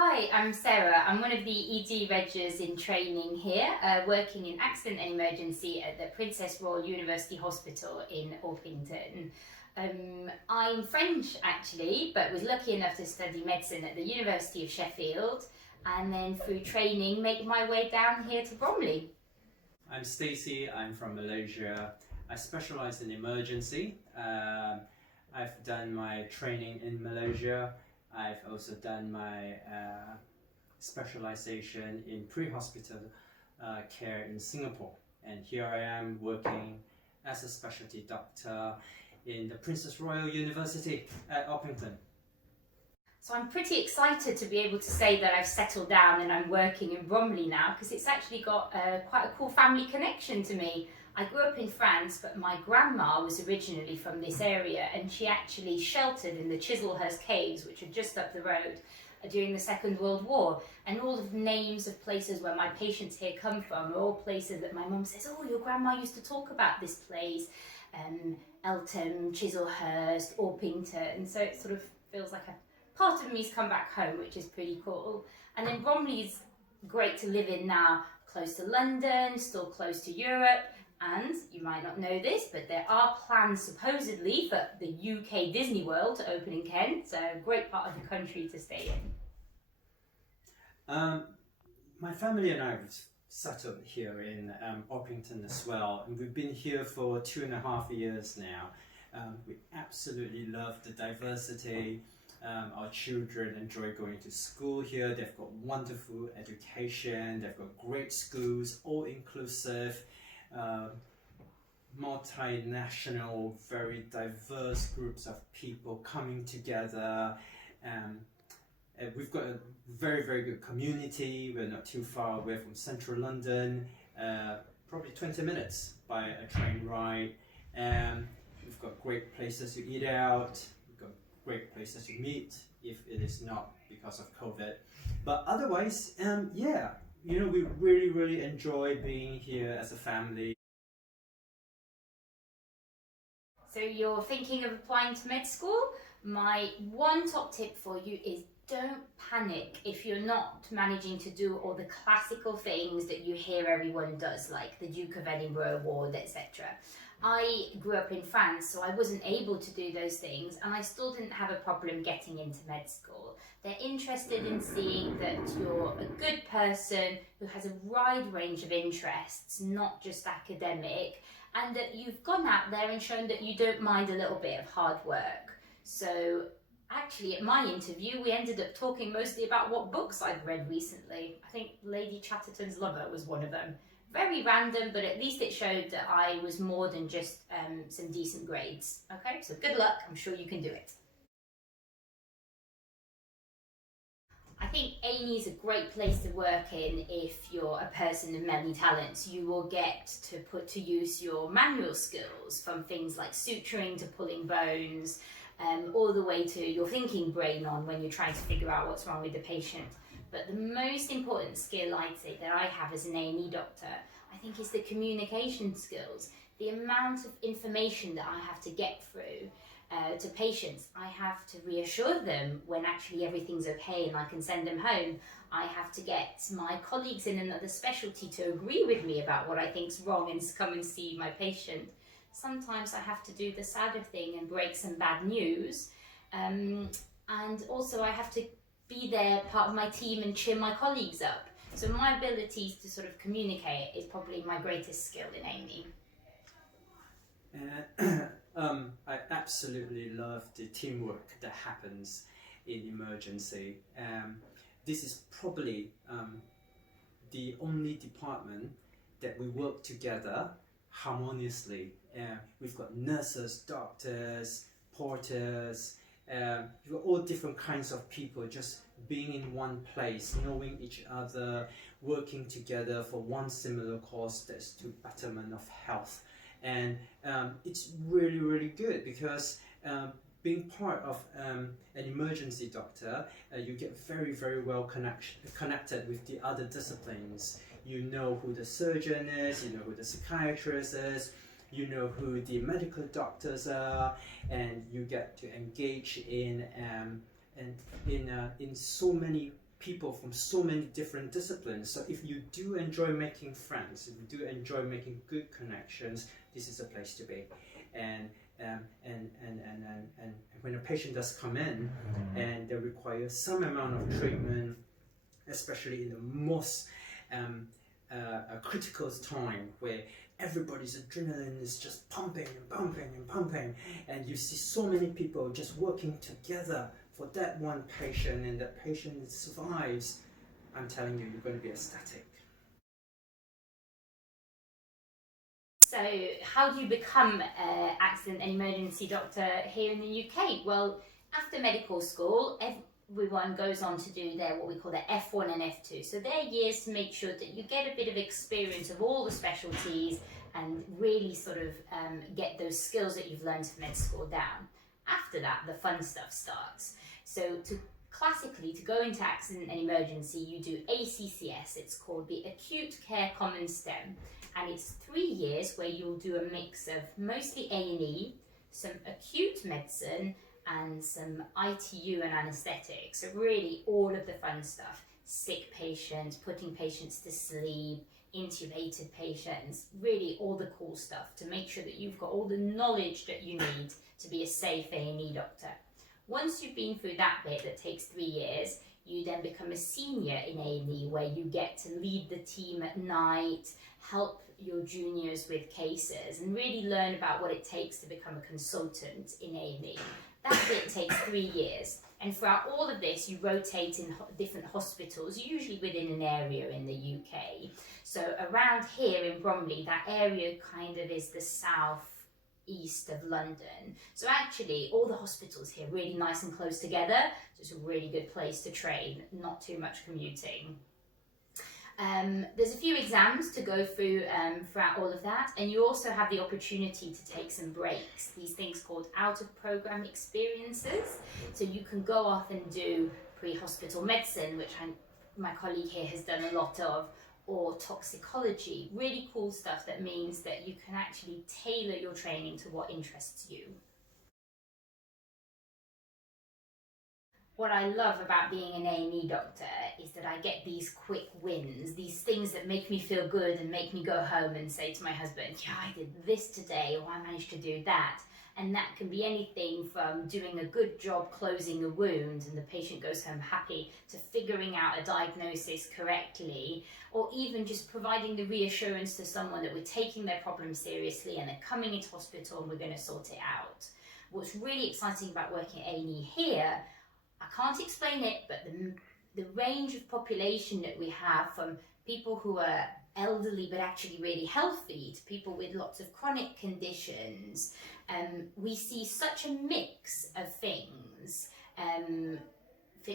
Hi, I'm Sarah. I'm one of the ED reggers in training here, working in accident and emergency at the Princess Royal University Hospital in Orpington. I'm French actually, but was lucky enough to study medicine at the University of Sheffield and then through training make my way down here to Bromley. I'm Stacey, I'm from Malaysia. I specialize in emergency. I've done my training in Malaysia. I've also done my specialization in pre-hospital care in Singapore. And here I am working as a specialty doctor in the Princess Royal University at Orpington. So I'm pretty excited to be able to say that I've settled down and I'm working in Bromley now because it's actually got quite a cool family connection to me. I grew up in France, but my grandma was originally from this area and she actually sheltered in the Chislehurst Caves, which are just up the road, during the Second World War. And all of the names of places where my patients here come from are all places that my mum says, oh, your grandma used to talk about this place. Eltham, Chislehurst, Orpington. So it sort of feels like a part of me's come back home, which is pretty cool. And then Bromley's great to live in now, close to London, still close to Europe. And you might not know this, but there are plans supposedly for the UK Disney World to open in Kent, so a great part of the country to stay in. My family and I have settled here in Orpington as well, and we've been here for 2.5 years now. We absolutely love the diversity. Our children enjoy going to school here. They've got wonderful education, they've got great schools, all inclusive, multinational, very diverse groups of people coming together. We've got a very, very good community. We're not too far away from central London, probably 20 minutes by a train ride. We've got great places to eat out. We've got great places to meet if it is not because of COVID. But otherwise, yeah, you know, we really, really enjoy being here as a family. So you're thinking of applying to med school? My one top tip for you is don't panic if you're not managing to do all the classical things that you hear everyone does, like the Duke of Edinburgh Award, etc. I grew up in France, so I wasn't able to do those things, and I still didn't have a problem getting into med school. They're interested in seeing that you're a good person who has a wide range of interests, not just academic, and that you've gone out there and shown that you don't mind a little bit of hard work. So actually at my interview we ended up talking mostly about what books I'd read recently. I think Lady Chatterton's Lover was one of them. Very random, but at least it showed that I was more than just some decent grades. Okay, so good luck, I'm sure you can do it. I think A&E is a great place to work in if you're a person of many talents. You will get to put to use your manual skills, from things like suturing to pulling bones, all the way to your thinking brain on when you're trying to figure out what's wrong with the patient. But the most important skill I'd say that I have as an A&E doctor, I think, is the communication skills. The amount of information that I have to get through to patients. I have to reassure them when actually everything's okay and I can send them home. I have to get my colleagues in another specialty to agree with me about what I think's wrong and come and see my patient. Sometimes I have to do the sadder thing and break some bad news. And also I have to be there, part of my team, and cheer my colleagues up. So my ability to sort of communicate is probably my greatest skill in A&E. I absolutely love the teamwork that happens in emergency. This is probably the only department that we work together harmoniously. We've got nurses, doctors, porters, you've got all different kinds of people just being in one place, knowing each other, working together for one similar cause, that's to betterment of health. And it's really, really good because being part of an emergency doctor, you get very, very well connected with the other disciplines. You know who the surgeon is, you know who the psychiatrist is, you know who the medical doctors are, and you get to engage in so many people from so many different disciplines. So if you do enjoy making friends, if you do enjoy making good connections, this is a place to be. And when a patient does come in and they require some amount of treatment, especially in the most critical time where everybody's adrenaline is just pumping and pumping and pumping, and you see so many people just working together for that one patient, and that patient survives, I'm telling you, you're going to be ecstatic. So how do you become an accident and emergency doctor here in the UK? Well, after medical school, everyone goes on to do their what we call their F1 and F2. So they're years to make sure that you get a bit of experience of all the specialties and really sort of get those skills that you've learned from med school down. After that, the fun stuff starts. So classically, to go into accident and emergency, you do ACCS. It's called the Acute Care Common STEM. And it's 3 years where you'll do a mix of mostly A&E, some acute medicine, and some ITU and anaesthetics. So really all of the fun stuff. Sick patients, putting patients to sleep, intubated patients, really all the cool stuff to make sure that you've got all the knowledge that you need to be a safe A&E doctor. Once you've been through that bit that takes 3 years, you then become a senior in A&E, where you get to lead the team at night, help your juniors with cases, and really learn about what it takes to become a consultant in A&E. That bit takes 3 years. And throughout all of this, you rotate in different hospitals, usually within an area in the UK. So around here in Bromley, that area kind of is the south east of London. So actually all the hospitals here are really nice and close together. So it's a really good place to train, not too much commuting. There's a few exams to go through throughout all of that, and you also have the opportunity to take some breaks, these things called out-of-program experiences. So you can go off and do pre-hospital medicine, which my colleague here has done a lot of, or toxicology, really cool stuff that means that you can actually tailor your training to what interests you. What I love about being an A&E doctor is that I get these quick wins, these things that make me feel good and make me go home and say to my husband, yeah, I did this today, or I managed to do that. And that can be anything from doing a good job closing a wound and the patient goes home happy, to figuring out a diagnosis correctly, or even just providing the reassurance to someone that we're taking their problem seriously and they're coming into hospital and we're going to sort it out. What's really exciting about working at A&E here, I can't explain it, but the range of population that we have, from people who are elderly but actually really healthy to people with lots of chronic conditions, we see such a mix of things.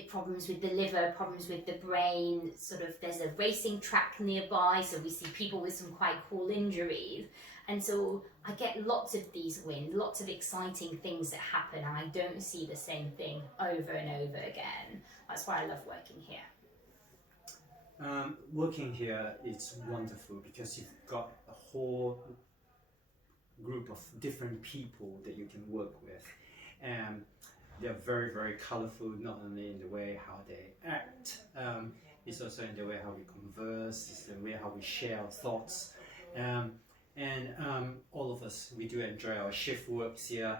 Problems with the liver, problems with the brain, sort of there's a racing track nearby, so we see people with some quite cool injuries. And so I get lots of these wins, lots of exciting things that happen, and I don't see the same thing over and over again. That's why I love working here. Working here is wonderful because you've got a whole group of different people that you can work with. They're very, very colorful, not only in the way how they act, it's also in the way how we converse, it's the way how we share our thoughts. All of us, we do enjoy our shift works here.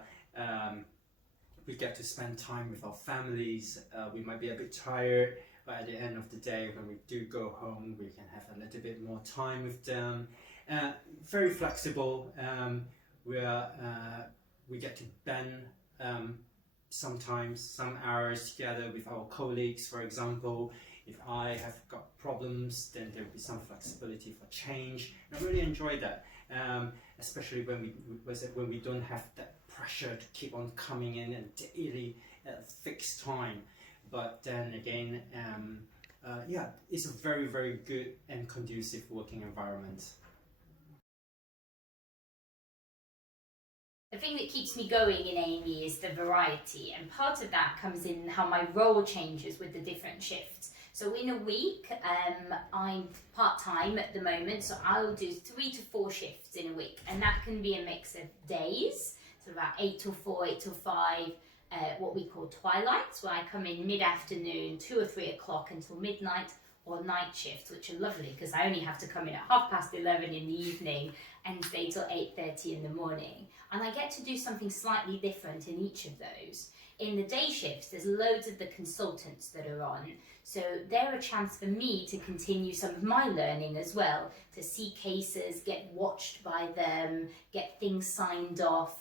We get to spend time with our families. We might be a bit tired, but at the end of the day, when we do go home, we can have a little bit more time with them. Very flexible. We get to bend sometimes some hours together with our colleagues. For example, if I have got problems, then there will be some flexibility for change. And I really enjoy that, especially when we don't have that pressure to keep on coming in and daily fixed time. But then again, yeah, it's a very, very good and conducive working environment. The thing that keeps me going in A&E is the variety, and part of that comes in how my role changes with the different shifts. So in a week, I'm part-time at the moment, so I'll do 3 to 4 shifts in a week, and that can be a mix of days, so about 8 till 4, 8 till 5, what we call twilights, where I come in mid-afternoon, 2 or 3 o'clock until midnight, or night shifts, which are lovely because I only have to come in at 11:30 in the evening and stay till 8:30 in the morning. And I get to do something slightly different in each of those. In the day shifts, there's loads of the consultants that are on, so they're a chance for me to continue some of my learning as well, to see cases, get watched by them, get things signed off,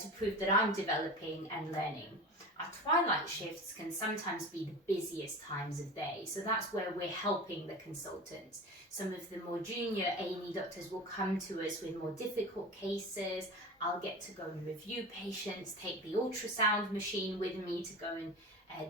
to prove that I'm developing and learning. Our twilight shifts can sometimes be the busiest times of day, so that's where we're helping the consultants. Some of the more junior A&E doctors will come to us with more difficult cases. I'll get to go and review patients, take the ultrasound machine with me to go and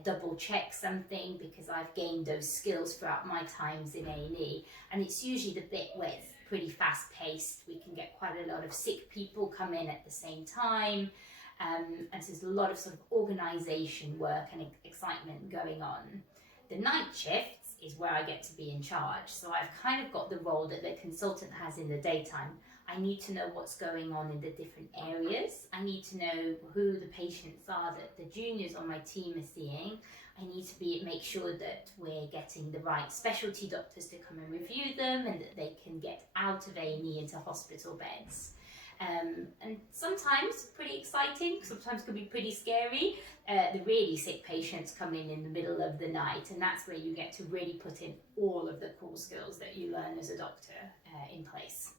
double check something, because I've gained those skills throughout my times in A&E. And it's usually the bit where it's pretty fast paced. We can get quite a lot of sick people come in at the same time. And so there's a lot of sort of organisation work and excitement going on. The night shifts is where I get to be in charge. So I've kind of got the role that the consultant has in the daytime. I need to know what's going on in the different areas. I need to know who the patients are that the juniors on my team are seeing. I need to make sure that we're getting the right specialty doctors to come and review them, and that they can get out of A&E into hospital beds. And sometimes pretty exciting, sometimes can be pretty scary. The really sick patients come in the middle of the night, and that's where you get to really put in all of the cool skills that you learn as a doctor in place.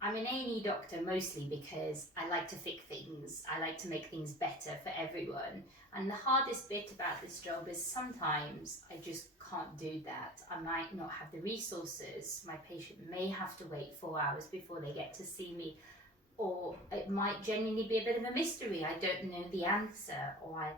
I'm an A&E doctor mostly because I like to fix things. I like to make things better for everyone. And the hardest bit about this job is sometimes I just can't do that. I might not have the resources. My patient may have to wait 4 hours before they get to see me. Or it might genuinely be a bit of a mystery. I don't know the answer, or I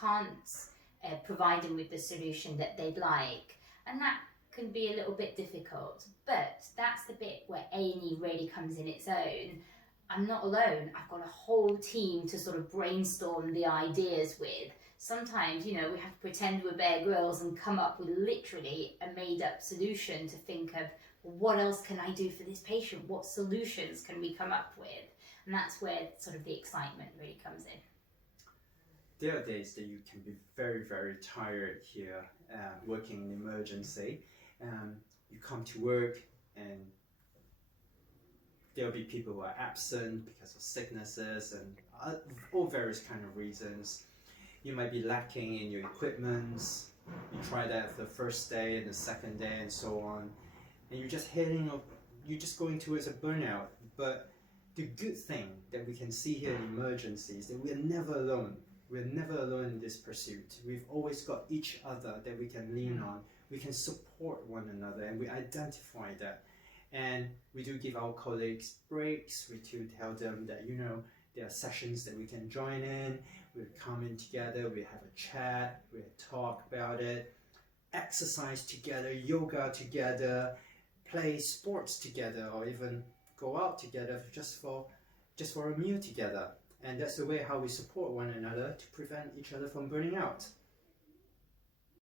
can't provide them with the solution that they'd like. And that can be a little bit difficult, but that's the bit where A&E really comes in its own. I'm not alone. I've got a whole team to sort of brainstorm the ideas with. Sometimes, we have to pretend we're Bear Grylls and come up with literally a made-up solution to think of, what else can I do for this patient? What solutions can we come up with? And that's where sort of the excitement really comes in. There are days that you can be very, very tired here working in emergency. You come to work and there'll be people who are absent because of sicknesses and all various kind of reasons. You might be lacking in your equipment. You try that for the first day and the second day and so on, and you're just going towards a burnout. But the good thing that we can see here in emergency is that we're never alone. We're never alone in this pursuit. We've always got each other that we can lean on. We can support one another, and we identify that. And we do give our colleagues breaks. We do tell them that, there are sessions that we can join in. We come in together, we have a chat, we talk about it, exercise together, yoga together, play sports together, or even go out together just for a meal together. And that's the way how we support one another to prevent each other from burning out.